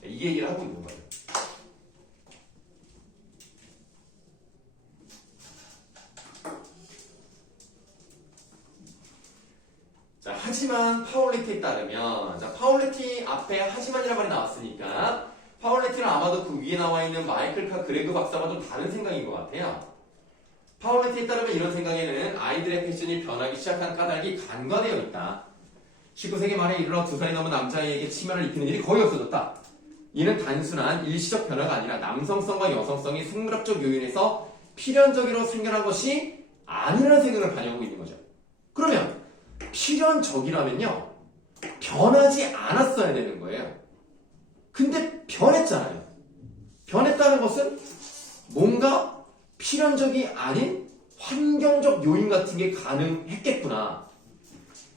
이 얘기를 하고 있는 거예요. 자, 하지만 파울레티에 따르면, 자, 파울레티 앞에 하지만이라는 말이 나왔으니까 파울레티는 아마도 그 위에 나와 있는 마이클 카 그레그 박사와 좀 다른 생각인 것 같아요. 파울레티에 따르면 이런 생각에는 아이들의 패션이 변하기 시작한 까닭이 간과되어 있다. 19세기 말에 이르러 2살이 넘은 남자아이에게 치마를 입히는 일이 거의 없어졌다. 이는 단순한 일시적 변화가 아니라 남성성과 여성성이 생물학적 요인에서 필연적으로 생겨난 것이 아니라는 생각을 반영하고 있는 거죠. 그러면 필연적이라면요, 변하지 않았어야 되는 거예요. 근데 변했잖아요. 변했다는 것은 뭔가 필연적이 아닌 환경적 요인 같은 게 가능했겠구나.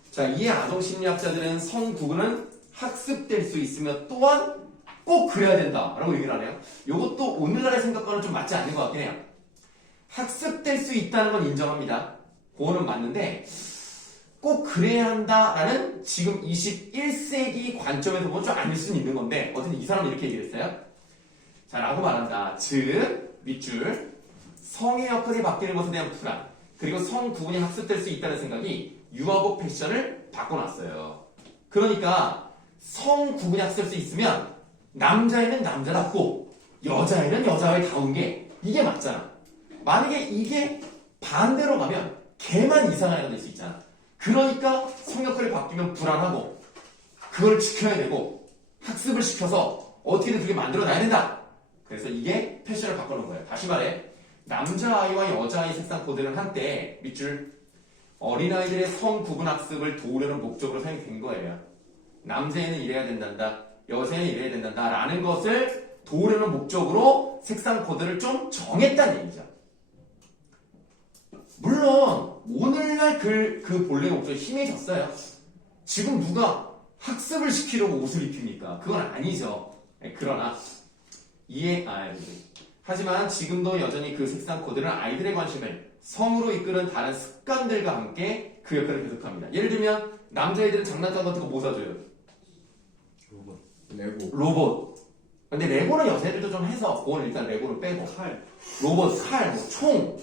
자, 이에 아동심리학자들은 성구분은 학습될 수 있으며 또한 꼭 그래야 된다라고 얘기를 하네요. 이것도 오늘날의 생각과는 좀 맞지 않는 것 같긴 해요. 학습될 수 있다는 건 인정합니다. 그거는 맞는데 꼭 그래야 한다라는 지금 21세기 관점에서 보면 좀 아닐 수는 있는 건데 어쨌든 이 사람은 이렇게 얘기를 했어요. 자, 라고 말한다. 즉, 밑줄 성의 역할이 바뀌는 것에 대한 불안, 그리고 성 구분이 학습될 수 있다는 생각이 유아복 패션을 바꿔놨어요. 그러니까 성 구분이 학습될 수 있으면 남자애는 남자답고 여자애는 여자애다운 게 이게 맞잖아. 만약에 이게 반대로 가면 걔만 이상한 애가 될 수 있잖아. 그러니까 성 역할이 바뀌면 불안하고 그걸 지켜야 되고 학습을 시켜서 어떻게든 그게 만들어놔야 된다. 그래서 이게 패션을 바꿔놓은 거예요. 다시 말해, 남자아이와 여자아이 색상 코드는 한때 밑줄 어린아이들의 성 구분 학습을 도우려는 목적으로 사용이 된 거예요. 남자애는 이래야 된단다, 여자애는 이래야 된단다 라는 것을 도우려는 목적으로 색상 코드를 좀 정했다는 얘기죠. 물론 오늘날 그 본래 목적이 희미해졌어요. 지금 누가 학습을 시키려고 옷을 입힙니까? 그건 아니죠. 그러나 하지만 지금도 여전히 그 색상 코드는 아이들의 관심을 성으로 이끄는 다른 습관들과 함께 그 역할을 계속합니다. 예를 들면 남자애들은 장난감 같은 거 뭐 사줘요? 레고. 로봇. 근데 레고는 여자애들도 좀 해서 그건 일단 레고를 빼고 칼. 로봇, 칼, 뭐 총,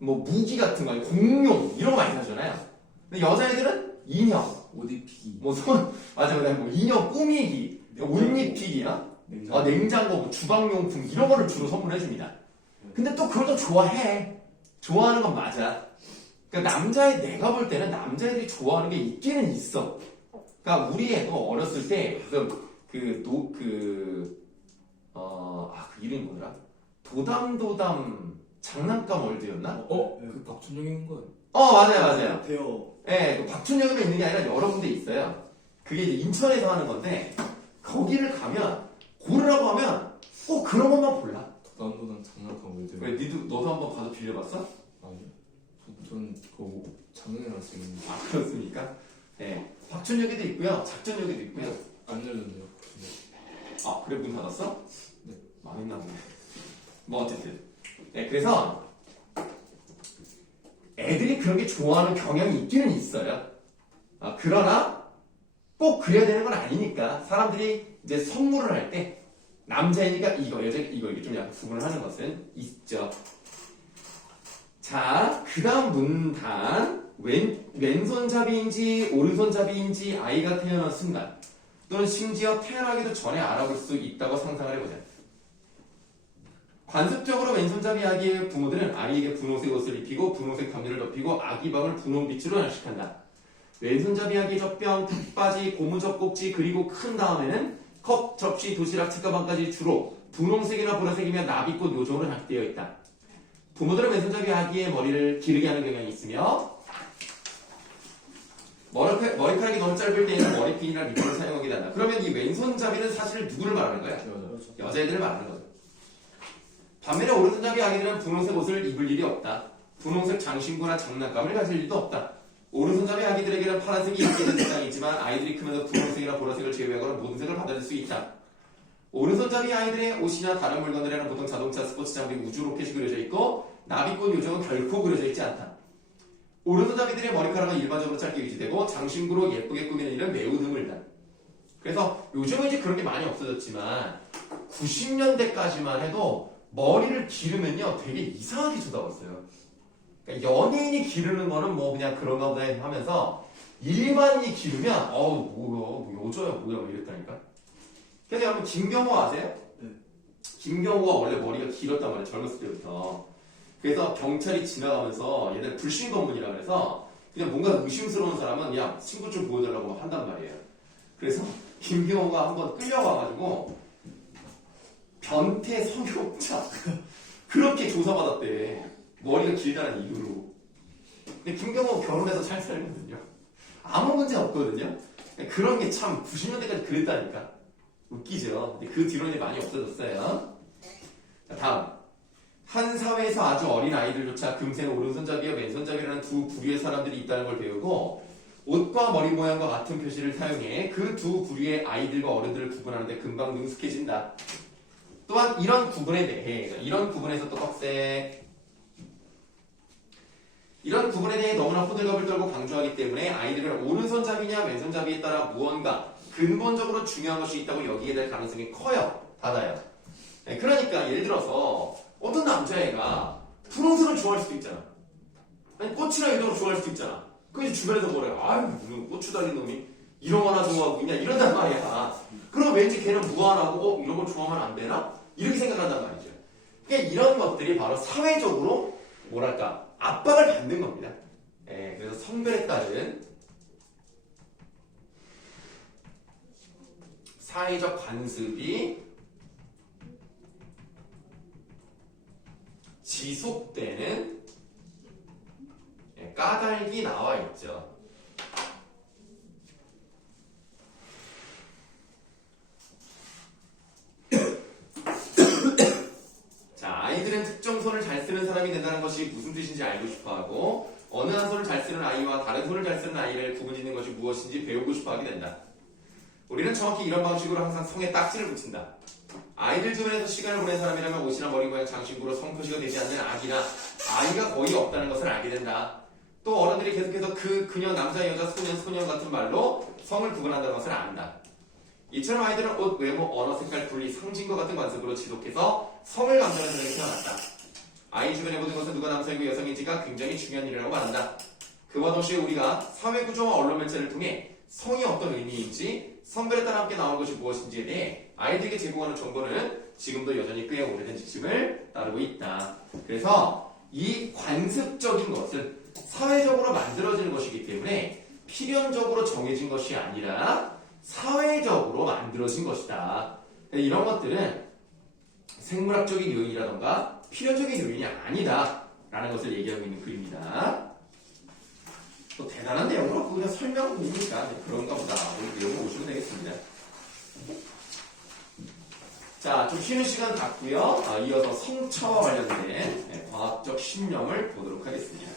뭐 무기 같은 거, 공룡 이런 거 많이 사잖아요. 근데 여자애들은 인형, 옷 입히기. 뭐 맞아, 뭐 인형 꾸미기, 옷 입히기나 냉장고, 뭐 주방용품 이런 거를 주로 선물해 줍니다. 근데 또 그걸 또 좋아해. 좋아하는 건 맞아. 그러니까 내가 볼 때는 남자애들이 좋아하는 게 있기는 있어. 그러니까 우리 애도 어렸을 때 그 이름이 뭐더라? 도담도담 장난감 월드였나? 그 박준영 있는 거예요. 맞아요. 대여. 예, 그 박춘영에만 있는 게 아니라 여러 군데 있어요. 그게 이제 인천에서 하는 건데, 거기를 가면, 고르라고 하면, 그런 것만 골라. 도담도담 장난감 월드. 왜, 너도 한번 가서 빌려봤어? 아니요. 저는 그거 작년에 왔었는데 그렇습니까? 예. 박춘영에도 있고요, 작전역에도 있고요. 안 열렸네요. 그래, 문 닫았어? 네. 망했나 보네. 뭐, 어쨌든. 네, 그래서, 애들이 그런 게 좋아하는 경향이 있기는 있어요. 그러나 꼭 그래야 되는 건 아니니까 사람들이 이제 선물을 할 때 남자이니까 이거, 여자 이거 좀 약간 구분을 하는 것은 있죠. 자, 그 다음 문단 왼손잡이인지 오른손잡이인지 아이가 태어난 순간 또는 심지어 태어나기도 전에 알아볼 수 있다고 상상을 해보자. 관습적으로 왼손잡이 아기의 부모들은 아이에게 분홍색 옷을 입히고 분홍색 담요를 덮이고 아기 방을 분홍빛으로 장식한다. 왼손잡이 아기의 젖병, 턱바지, 고무 젖꼭지 그리고 큰 다음에는 컵, 접시, 도시락, 책가방까지 주로 분홍색이나 보라색이며 나비꽃 요정으로 장식되어 있다. 부모들은 왼손잡이 아기의 머리를 기르게 하는 경향이 있으며 머리카락이 너무 짧을 때에는 머리핀이나 리본을 사용하기도 한다. 그러면 이 왼손잡이는 사실 누구를 말하는 거야? 여자애들을 말하는 거죠. 반면에 오른손잡이 아기들은 분홍색 옷을 입을 일이 없다. 분홍색 장신구나 장난감을 가질 일도 없다. 오른손잡이 아기들에게는 파란색이 인기있는 세상이 있지만 아이들이 크면서 분홍색이나 보라색을 제외하고는 모든 색을 받아들일 수 있다. 오른손잡이 아이들의 옷이나 다른 물건들에는 보통 자동차, 스포츠 장비, 우주 로켓이 그려져 있고 나비꽃 요정은 결코 그려져 있지 않다. 오른손잡이들의 머리카락은 일반적으로 짧게 유지되고 장신구로 예쁘게 꾸미는 일은 매우 드물다. 그래서 요즘은 이제 그런 게 많이 없어졌지만 90년대까지만 해도 머리를 기르면요 되게 이상하게 쳐다봤어요. 그러니까 연예인이 기르는 거는 뭐 그냥 그런가 보다 하면서 일반인이 기르면 뭐야 여자야 뭐야 이랬다니까. 그래서 여러분 김경호 아세요? 네. 김경호가 원래 머리가 길었단 말이에요. 젊었을 때부터. 그래서 경찰이 지나가면서 얘들 불신 검문이라 그래서 그냥 뭔가 의심스러운 사람은 야 친구 좀 보여달라고 한단 말이에요. 그래서 김경호가 한번 끌려와가지고 변태 성욕자 그렇게 조사받았대. 머리가 길다는 이유로. 근데 김경호 결혼해서 잘 살거든요. 아무 문제 없거든요. 그런 게 참 90년대까지 그랬다니까. 웃기죠. 근데 그 뒤로는 많이 없어졌어요. 자, 다음. 한 사회에서 아주 어린 아이들조차 금세 오른손잡이와 왼손잡이라는 두 부류의 사람들이 있다는 걸 배우고 옷과 머리 모양과 같은 표시를 사용해 그 두 부류의 아이들과 어른들을 구분하는데 금방 능숙해진다. 또한 이런 구분에 대해 이런 구분에서 또 꺽쇠 이런 구분에 대해 너무나 호들갑을 떨고 강조하기 때문에 아이들은 오른손잡이냐 왼손잡이에 따라 무언가 근본적으로 중요한 것이 있다고 여기게 될 가능성이 커요. 닫아요. 네, 그러니까 예를 들어서 어떤 남자애가 분홍색을 좋아할 수도 있잖아. 아니 꽃이나 이런 걸 좋아할 수도 있잖아. 그 이제 주변에서 뭐래? 아유 무슨 고추 달린 놈이 이런 거 하나 좋아하고 있냐 이런단 말이야. 그럼 왠지 걔는 무한하고 이런 걸 좋아하면 안 되나? 이렇게 생각한단 말이죠. 그러니까 이런 것들이 바로 사회적으로 뭐랄까 압박을 받는 겁니다. 예, 그래서 성별에 따른 사회적 관습이 지속되는 까닭이 나와 있죠. 자, 아이들은 특정 손을 잘 쓰는 사람이 된다는 것이 무슨 뜻인지 알고 싶어하고 어느 한 손을 잘 쓰는 아이와 다른 손을 잘 쓰는 아이를 구분짓는 것이 무엇인지 배우고 싶어하게 된다. 우리는 정확히 이런 방식으로 항상 성에 딱지를 붙인다. 아이들 주변에서 시간을 보낸 사람이라면 옷이나 머리 모양 장신구로 성표시가 되지 않는 아기나 아이가 거의 없다는 것을 알게 된다. 또 어른들이 계속해서 그녀, 남자, 여자, 소년, 소년 같은 말로 성을 구분한다는 것을 안다. 이처럼 아이들은 옷, 외모, 언어, 색깔, 분리, 상징과 같은 관습으로 지속해서 성을 감정하는 사람이 태어났다. 아이 주변의 모든 것은 누가 남성이고 여성인지가 굉장히 중요한 일이라고 말한다. 그와 동시에 우리가 사회구조와 언론 매체를 통해 성이 어떤 의미인지 성별에 따라 함께 나오는 것이 무엇인지에 대해 아이들에게 제공하는 정보는 지금도 여전히 꽤 오래된 지침을 따르고 있다. 그래서 이 관습적인 것은 사회적으로 만들어지는 것이기 때문에 필연적으로 정해진 것이 아니라 사회적으로 만들어진 것이다. 이런 것들은 생물학적인 요인이라던가 필연적인 요인이 아니다 라는 것을 얘기하고 있는 글입니다. 또 대단한 내용으로 없고 그냥 설명이니까 그런가 보다. 오늘 내용을 보시면 되겠습니다. 자, 좀 쉬는 시간 갖고요. 이어서 성차와 관련된 과학적 신념을 보도록 하겠습니다.